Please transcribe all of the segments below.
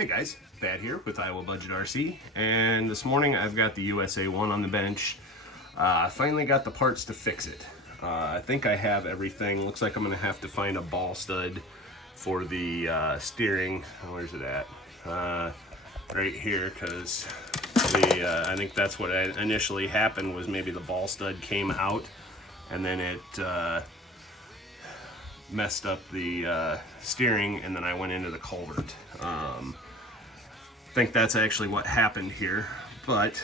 Hey guys, Thad here with Iowa Budget RC, and this morning I've got the USA 1 on the bench. I finally got the parts to fix it. I think I have everything. Looks like I'm going to have to find a ball stud for the steering. Where's it at? Right here, because I think that's what initially happened, was maybe the ball stud came out and then it messed up the steering, and then I went into the culvert. I think that's actually what happened here. But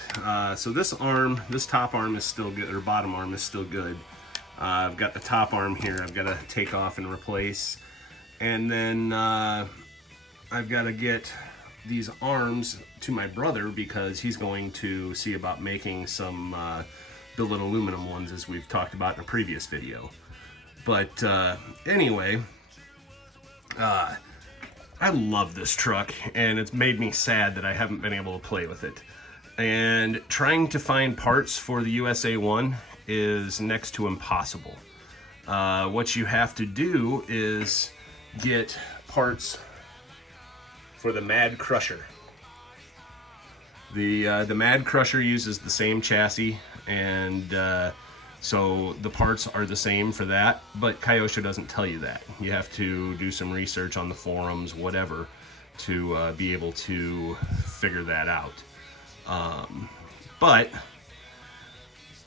so this top arm is still good, or bottom arm is still good. I've got the top arm here I've got to take off and replace, and then I've got to get these arms to my brother because he's going to see about making some billet aluminum ones, as we've talked about in a previous video. But anyway, I love this truck, and it's made me sad that I haven't been able to play with it. And trying to find parts for the USA 1 is next to impossible. What you have to do is get parts for the Mad Crusher. The Mad Crusher uses the same chassis, and so the parts are the same for that, but Kyosho doesn't tell you that. You have to do some research on the forums, whatever, to be able to figure that out. But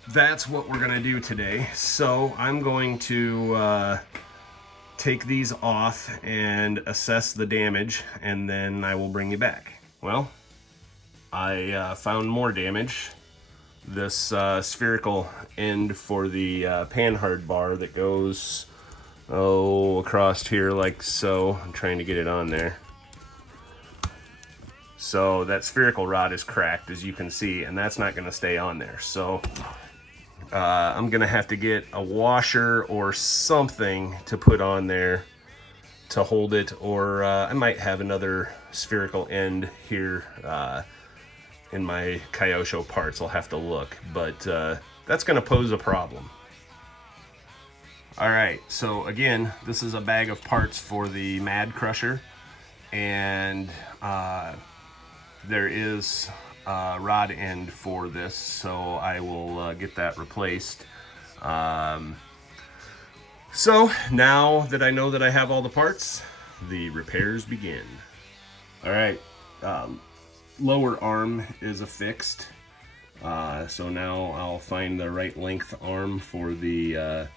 that's what we're gonna do today. So I'm going to take these off and assess the damage, and then I will bring you back. Well, I found more damage. This spherical end for the panhard bar that goes across here like so. I'm trying to get it on there. So that spherical rod is cracked, as you can see, and that's not going to stay on there. So I'm going to have to get a washer or something to put on there to hold it, or I might have another spherical end here in my Kyosho parts. I'll have to look, but that's going to pose a problem. All right, so again, this is a bag of parts for the Mad Crusher, and there is a rod end for this, so I will get that replaced. So now that I know that I have all the parts, the repairs begin. All right. Lower arm is affixed, so now I'll find the right length arm for the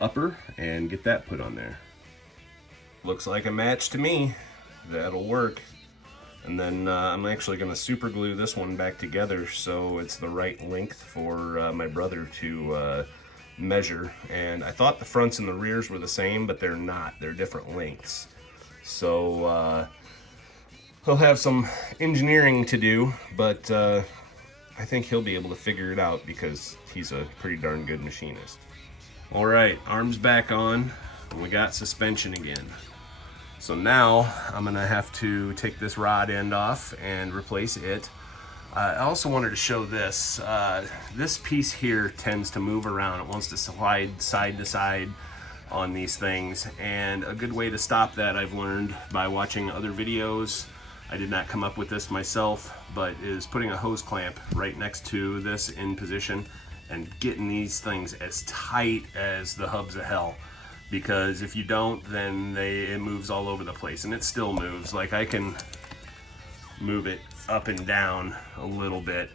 upper and get that put on there. Looks like a match to me. That'll work. And then I'm actually going to super glue this one back together so it's the right length for my brother to measure. And I thought the fronts and the rears were the same, but they're not. They're different lengths. So he'll have some engineering to do, but I think he'll be able to figure it out because he's a pretty darn good machinist. All right, arms back on, and we got suspension again. So now I'm gonna have to take this rod end off and replace it. I also wanted to show this. This piece here tends to move around. It wants to slide side to side on these things, and a good way to stop that, I've learned by watching other videos, I did not come up with this myself, but is putting a hose clamp right next to this in position and getting these things as tight as the hubs of hell. Because if you don't, then it moves all over the place, and it still moves. Like, I can move it up and down a little bit.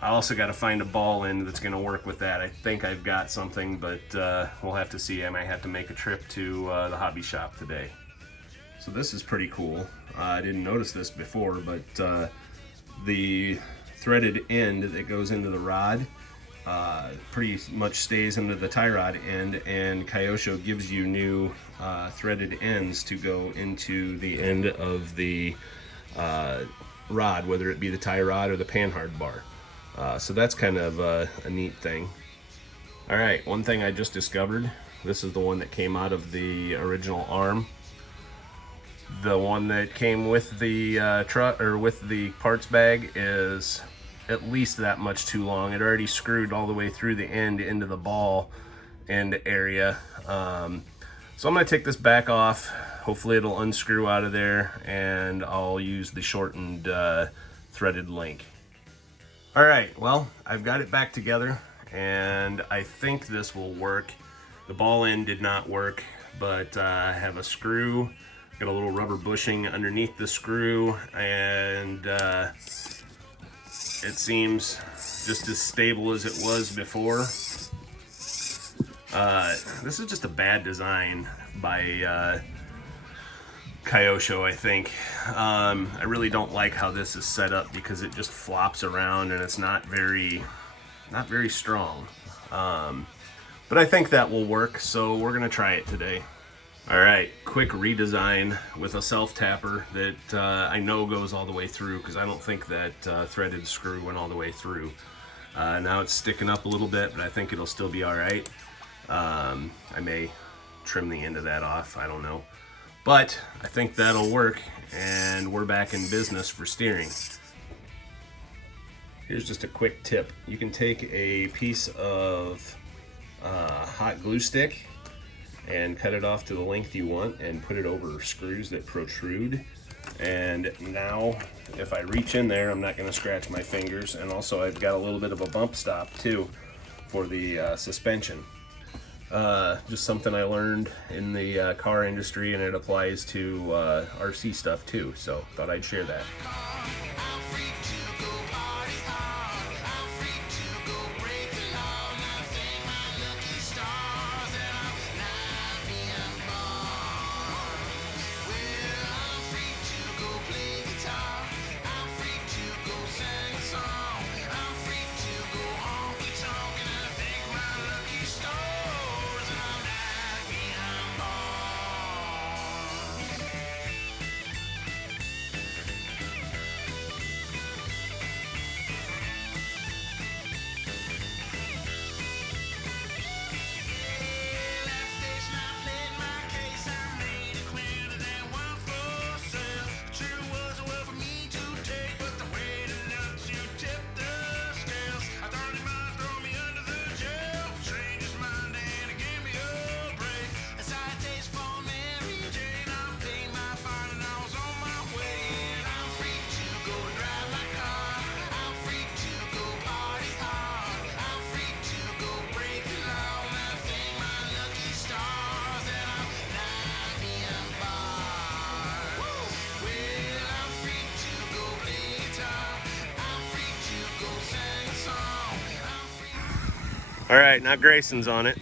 I also got to find a ball end that's going to work with that. I think I've got something, but we'll have to see. I might have to make a trip to the hobby shop today. So this is pretty cool. I didn't notice this before, but the threaded end that goes into the rod pretty much stays into the tie rod end, and Kyosho gives you new threaded ends to go into the end of the rod, whether it be the tie rod or the panhard bar. So that's kind of a neat thing. All right, one thing I just discovered, this is the one that came out of the original arm. The one that came with the truck, or with the parts bag, is at least that much too long. It already screwed all the way through the end into the ball end area. So I'm gonna take this back off, hopefully it'll unscrew out of there, and I'll use the shortened threaded link. All right, well, I've got it back together, and I think this will work. The ball end did not work, but I have a screw, got a little rubber bushing underneath the screw, and it seems just as stable as it was before. This is just a bad design by Kyosho, I think. I really don't like how this is set up because it just flops around and it's not very strong. But I think that will work, so we're gonna try it today. All right, quick redesign with a self-tapper that I know goes all the way through, because I don't think that threaded screw went all the way through. Now it's sticking up a little bit, but I think it'll still be all right. I may trim the end of that off, I don't know. But I think that'll work, and we're back in business for steering. Here's just a quick tip. You can take a piece of hot glue stick and cut it off to the length you want and put it over screws that protrude. And now if I reach in there, I'm not going to scratch my fingers. And also I've got a little bit of a bump stop too for the suspension. Just something I learned in the car industry, and it applies to RC stuff too, so thought I'd share that. All right, now Grayson's on it.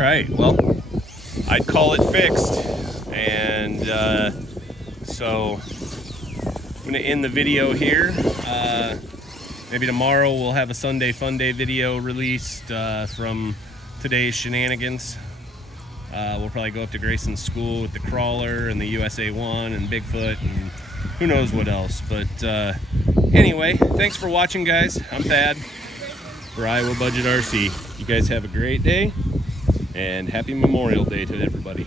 right, well, I'd call it fixed, and so I'm gonna end the video here. Maybe tomorrow we'll have a Sunday Fun Day video released from today's shenanigans. We'll probably go up to Grayson's school with the crawler and the USA 1 and Bigfoot and who knows what else. But anyway, thanks for watching, guys. I'm Thad for Iowa Budget RC. You guys have a great day, and happy Memorial Day to everybody.